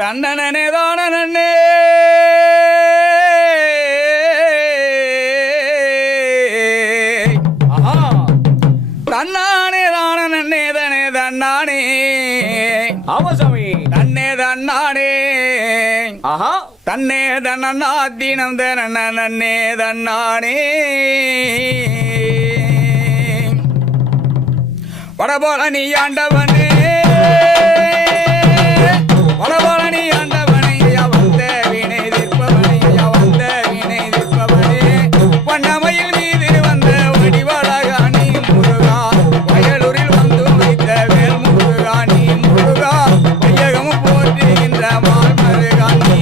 தண்டனே தானே தன்னானே தானே தனே தன்னானே ஆமாசாமி தன்னே தன்னானே ஆஹா தன்னே தன்னா தீனம் தன்னே தன்னானே வடபழனி ஆண்டவனே வடபழனி ஆண்டவனே வந்த வினை தீர்ப்பவனே வந்த வினை தீர்ப்பவனே வண்ணமையில் மீது வந்த வடிவழகாணி முருகா வயலூரில் வந்து வைத்த வேல் முருகாணி முருகா வையகமும் போற்றுகின்ற மால் மருகாணி